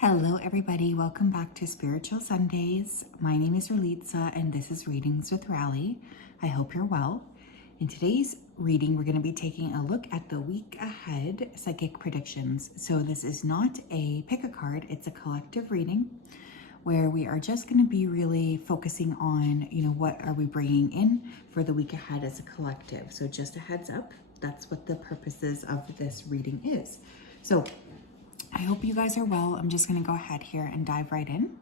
Hello everybody, welcome back to Spiritual Sundays. My name is Ralitza and this is Readings with Rali. I hope you're well. In today's reading, we're going to be taking a look at the week ahead psychic predictions. So this is not a pick a card, it's a collective reading where we are just going to be really focusing on, what are we bringing in for the week ahead as a collective. So just a heads up, that's what the purposes of this reading is. So I hope you guys are well. I'm just going to go ahead here and dive right in.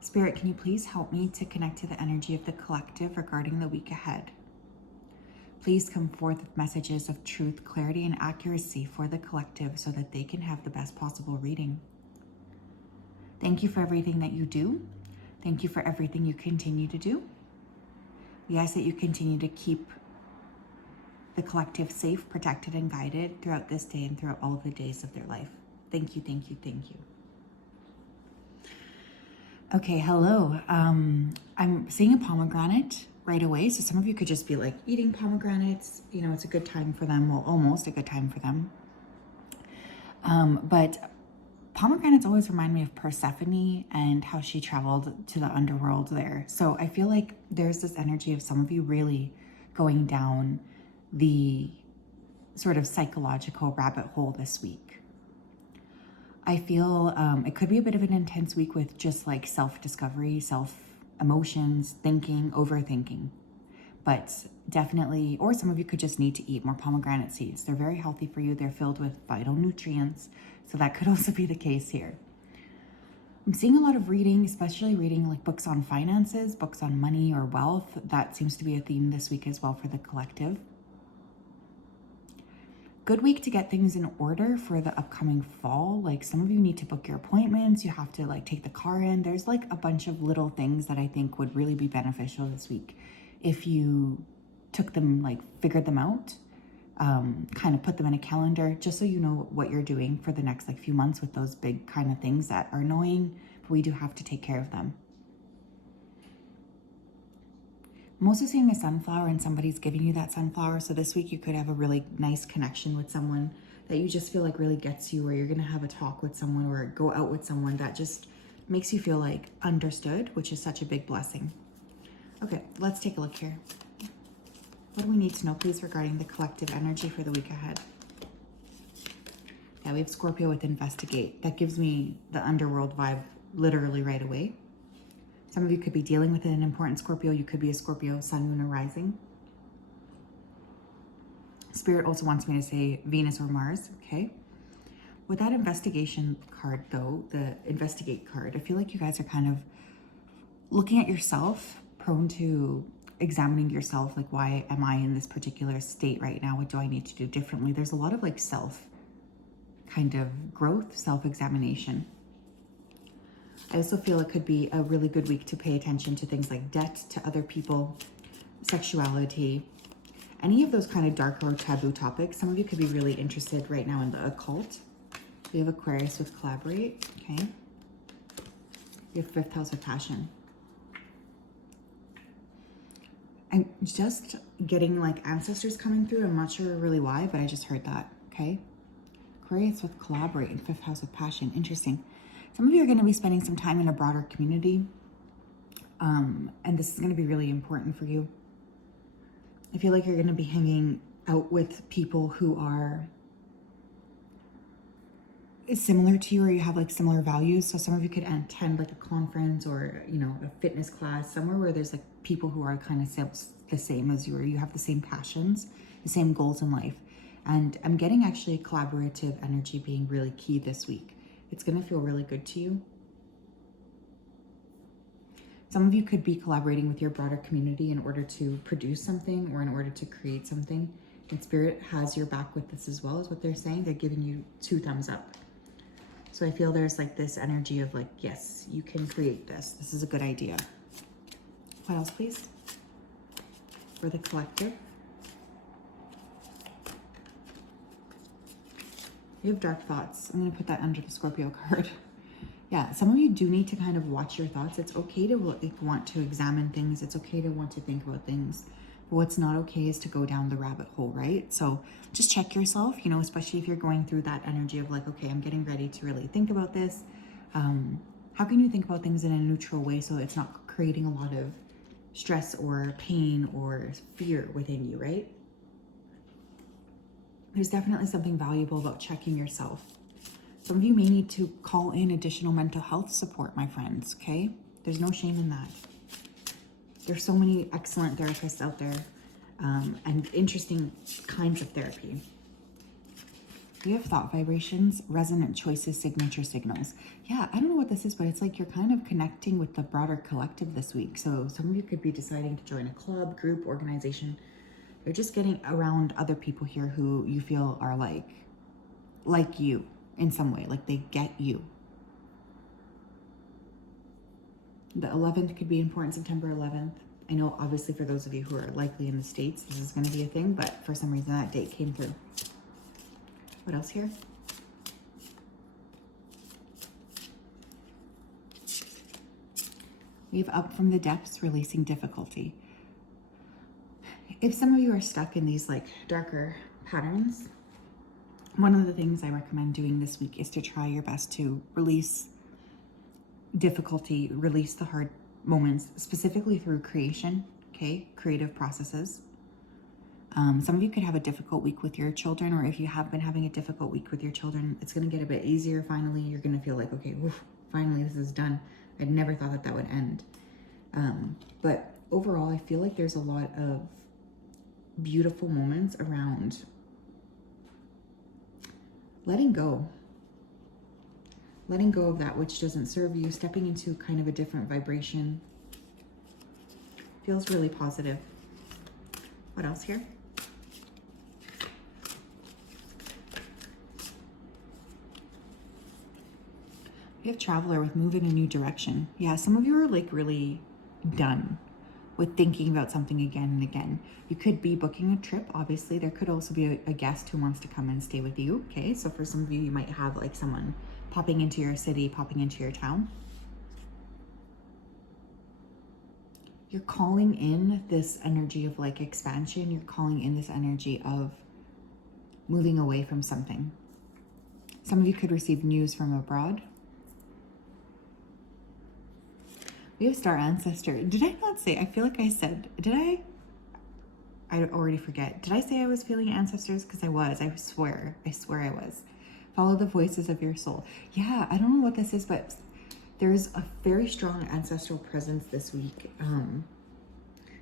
Spirit, can you please help me to connect to the energy of the collective regarding the week ahead? Please come forth with messages of truth, clarity, and accuracy for the collective so that they can have the best possible reading. Thank you for everything that you do. Thank you for everything you continue to do. We ask that you continue to keep the collective safe, protected, and guided throughout this day and throughout all of the days of their life. Thank you, thank you, thank you. Okay, hello. I'm seeing a pomegranate right away. So some of you could just be like eating pomegranates. It's a good time for them. Well, almost a good time for them. But pomegranates always remind me of Persephone and how she traveled to the underworld there. So I feel like there's this energy of some of you really going down the sort of psychological rabbit hole this week. I feel it could be a bit of an intense week with just like self-discovery, self-emotions, thinking, overthinking. But definitely, or some of you could just need to eat more pomegranate seeds. They're very healthy for you. They're filled with vital nutrients. So that could also be the case here. I'm seeing a lot of reading, especially reading like books on finances, books on money or wealth. That seems to be a theme this week as well for the collective. Good week to get things in order for the upcoming fall. Like some of you need to book your appointments. You have to like take the car in. There's like a bunch of little things that I think would really be beneficial this week. If you took them, like figured them out, kind of put them in a calendar, just so you know what you're doing for the next like few months with those big kind of things that are annoying, but we do have to take care of them. I'm also seeing a sunflower and somebody's giving you that sunflower. So this week you could have a really nice connection with someone that you just feel like really gets you, or you're going to have a talk with someone or go out with someone that just makes you feel like understood, which is such a big blessing. Okay, let's take a look here. What do we need to know, please, regarding the collective energy for the week ahead? Yeah, we have Scorpio with investigate. That gives me the underworld vibe literally right away. Some of you could be dealing with an important Scorpio. You could be a Scorpio, sun, moon, or rising. Spirit also wants me to say Venus or Mars, okay? With that investigation card, though, the investigate card, I feel like you guys are kind of looking at yourself, prone to examining yourself, like, why am I in this particular state right now? What do I need to do differently? There's a lot of like self kind of growth, self-examination. I also feel it could be a really good week to pay attention to things like debt to other people, sexuality, any of those kind of darker or taboo topics. Some of you could be really interested right now in the occult. We have Aquarius with collaborate, okay? We have fifth house of passion. I'm just getting like ancestors coming through. I'm not sure really why, but I just heard that, okay? Aquarius with collaborate in fifth house of passion. Interesting. Some of you are going to be spending some time in a broader community, and this is going to be really important for you. I feel like you're going to be hanging out with people who are similar to you, or you have like similar values. So some of you could attend like a conference or, a fitness class, somewhere where there's like people who are kind of the same as you, or you have the same passions, the same goals in life. And I'm getting actually collaborative energy being really key this week. It's going to feel really good to you. Some of you could be collaborating with your broader community in order to produce something or in order to create something. And Spirit has your back with this as well, is what they're saying. They're giving you 2 thumbs up. So I feel there's like this energy of like, yes, you can create this. This is a good idea. What else, please? For the collective. You have dark thoughts. I'm going to put that under the Scorpio card. Yeah, some of you do need to kind of watch your thoughts. It's okay to want to examine things. It's okay to want to think about things. But what's not okay is to go down the rabbit hole, right? So just check yourself, you know, especially if you're going through that energy of like, okay, I'm getting ready to really think about this. How can you think about things in a neutral way so it's not creating a lot of stress or pain or fear within you, right? There's definitely something valuable about checking yourself. Some of you may need to call in additional mental health support, my friends, okay? There's no shame in that. There's so many excellent therapists out there and interesting kinds of therapy. We have thought vibrations, resonant choices, signature signals. Yeah, I don't know what this is, but it's like you're kind of connecting with the broader collective this week. So some of you could be deciding to join a club, group, organization. You're just getting around other people here who you feel are like you in some way, like they get you. The 11th could be important, September 11th. I know obviously for those of you who are likely in the States, this is going to be a thing, but for some reason that date came through. What else here? We have up from the depths, releasing difficulty. If some of you are stuck in these like darker patterns, one of the things I recommend doing this week is to try your best to release difficulty, release the hard moments, specifically through creation, okay? Creative processes. Some of you could have a difficult week with your children, or if you have been having a difficult week with your children, it's going to get a bit easier finally. You're going to feel like, okay, woof, finally this is done. I'd never thought that that would end. But overall, I feel like there's a lot of beautiful moments around letting go of that which doesn't serve you, stepping into kind of a different vibration. Feels really positive. What else here? We have traveler with move in a new direction. Yeah, some of you are like really done with thinking about something again and again. You could be booking a trip, obviously. There could also be a guest who wants to come and stay with you, okay? So for some of you, you might have like someone popping into your city, popping into your town. You're calling in this energy of like expansion. You're calling in this energy of moving away from something. Some of you could receive news from abroad. We have star ancestor. Did I not say? I feel like I said, did I? I already forget. Did I say I was feeling ancestors? Because I was. I swear I was. Follow the voices of your soul. Yeah, I don't know what this is, but there's a very strong ancestral presence this week.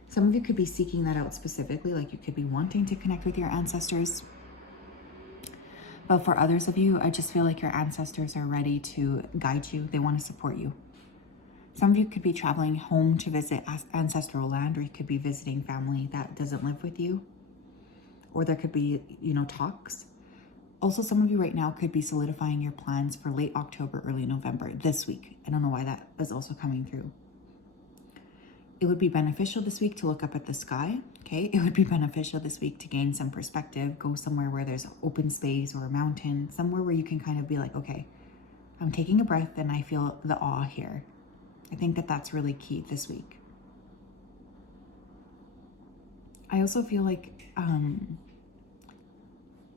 Some of you could be seeking that out specifically, like you could be wanting to connect with your ancestors. But for others of you, I just feel like your ancestors are ready to guide you. They want to support you. Some of you could be traveling home to visit ancestral land, or you could be visiting family that doesn't live with you. Or there could be, talks. Also, some of you right now could be solidifying your plans for late October, early November, this week. I don't know why that is also coming through. It would be beneficial this week to look up at the sky, okay? It would be beneficial this week to gain some perspective, go somewhere where there's open space or a mountain, somewhere where you can kind of be like, okay, I'm taking a breath and I feel the awe here. I think that that's really key this week. I also feel like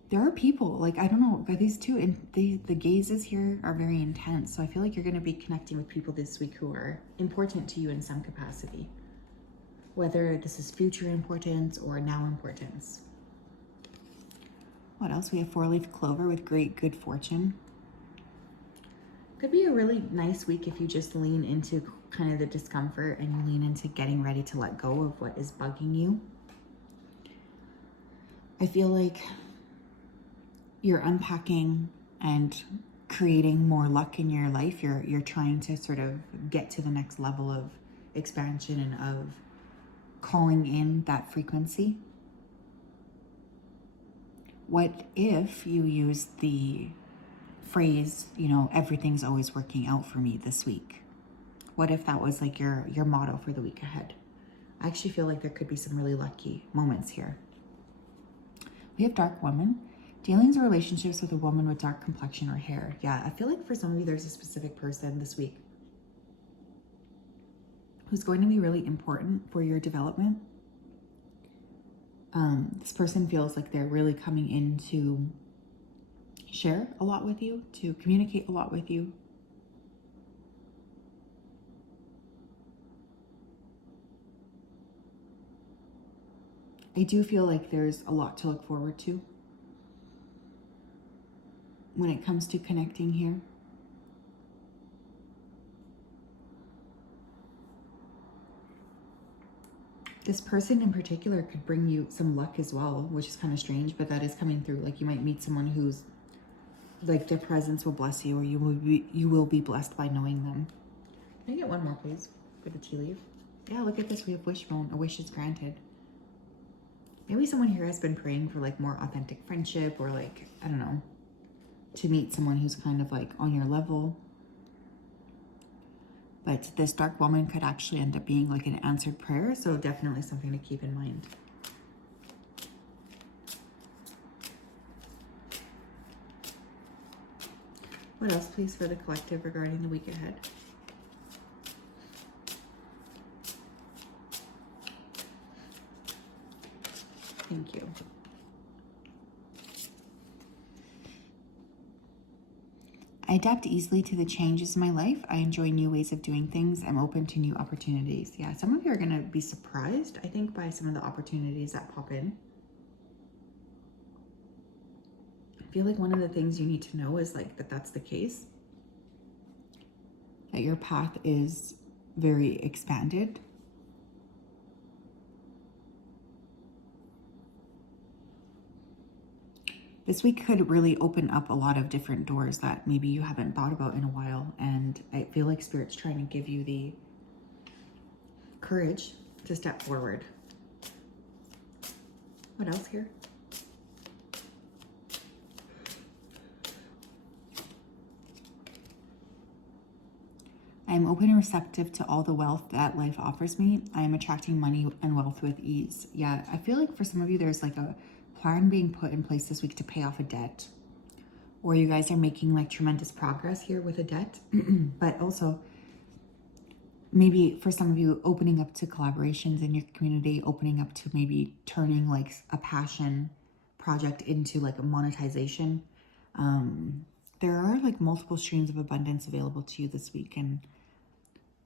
there are people, like, I don't know, these two, and the gazes here are very intense. So I feel like you're going to be connecting with people this week who are important to you in some capacity. Whether this is future importance or now importance. What else? We have 4-leaf clover with great good fortune. Could be a really nice week if you just lean into kind of the discomfort and you lean into getting ready to let go of what is bugging you. I feel like you're unpacking and creating more luck in your life. You're trying to sort of get to the next level of expansion and of calling in that frequency. What if you use the phrase, everything's always working out for me this week? What if that was like your motto for the week ahead? I actually feel like there could be some really lucky moments here. We have dark woman. Dealings or relationships with a woman with dark complexion or hair. Yeah, I feel like for some of you, there's a specific person this week who's going to be really important for your development. This person feels like they're really coming in to share a lot with you, to communicate a lot with you. I do feel like there's a lot to look forward to when it comes to connecting here. This person in particular could bring you some luck as well, which is kind of strange, but that is coming through. Like you might meet someone who's like their presence will bless you, or you will be blessed by knowing them. Can I get one more, please, for the tea leaf? Yeah, look at this. We have wishbone. A wish is granted. Maybe someone here has been praying for like more authentic friendship, or like, I don't know, to meet someone who's kind of like on your level. But this dark woman could actually end up being like an answered prayer. So definitely something to keep in mind. What else, please, for the collective regarding the week ahead? Thank you. I adapt easily to the changes in my life. I enjoy new ways of doing things. I'm open to new opportunities. Yeah, some of you are going to be surprised, I think, by some of the opportunities that pop in. I feel like one of the things you need to know is like that that's the case. That your path is very expanded. This week could really open up a lot of different doors that maybe you haven't thought about in a while. And I feel like Spirit's trying to give you the courage to step forward. What else here? I am open and receptive to all the wealth that life offers me. I am attracting money and wealth with ease. Yeah, I feel like for some of you, there's like a plan being put in place this week to pay off a debt. Or you guys are making like tremendous progress here with a debt. But also, maybe for some of you, opening up to collaborations in your community, opening up to maybe turning like a passion project into like a monetization. There are like multiple streams of abundance available to you this week. And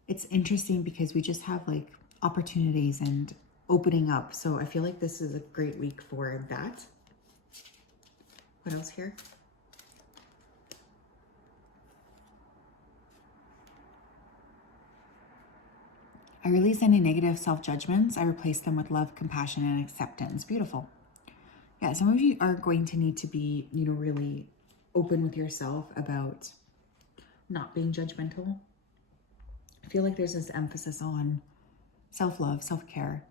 it's interesting because we just have like opportunities and opening up. So I feel like this is a great week for that. What else here? I release any negative self-judgments. I replace them with love, compassion, and acceptance. Beautiful. Yeah, some of you are going to need to be, you know, really open with yourself about not being judgmental. I feel like there's this emphasis on self-love, self-care,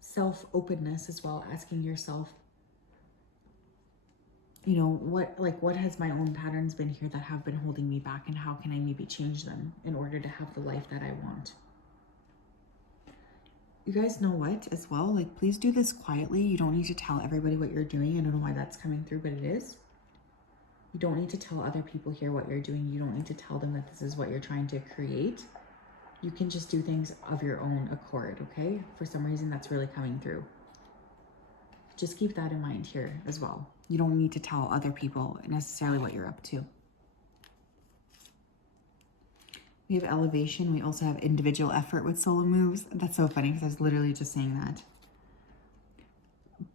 self-openness as well, asking yourself, you know, what has my own patterns been here that have been holding me back, and how can I maybe change them in order to have the life that I want? You guys know what as well, like please do this quietly. You don't need to tell everybody what you're doing. I don't know why that's coming through, but it is. You don't need to tell other people here what you're doing. You don't need to tell them that this is what you're trying to create. You can just do things of your own accord, okay? For some reason, that's really coming through. Just keep that in mind here as well. You don't need to tell other people necessarily what you're up to. We have elevation. We also have individual effort with solo moves. That's so funny because I was literally just saying that.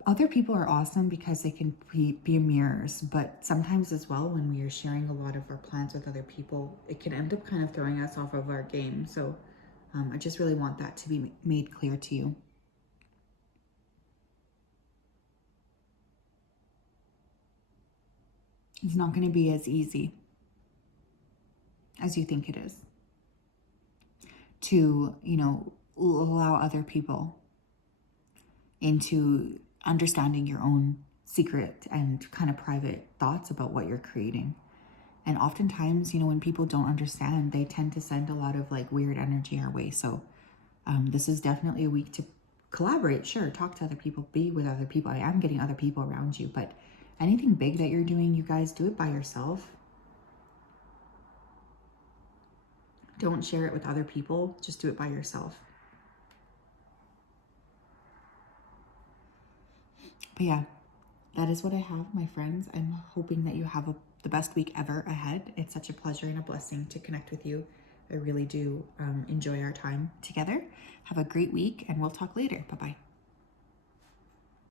Other people are awesome because they can be mirrors, but sometimes as well, when we are sharing a lot of our plans with other people, it can end up kind of throwing us off of our game. So I just really want that to be made clear to you. It's not going to be as easy as you think it is to, you know, allow other people into understanding your own secret and kind of private thoughts about what you're creating. And oftentimes, you know, when people don't understand, they tend to send a lot of like weird energy our way. So this is definitely a week to collaborate. Sure, talk to other people, be with other people. I am getting other people around you, but anything big that you're doing, you guys do it by yourself. Don't share it with other people. Just do it by yourself. But yeah, that is what I have, my friends. I'm hoping that you have the best week ever ahead. It's such a pleasure and a blessing to connect with you. I really do enjoy our time together. Have a great week, and we'll talk later. Bye-bye.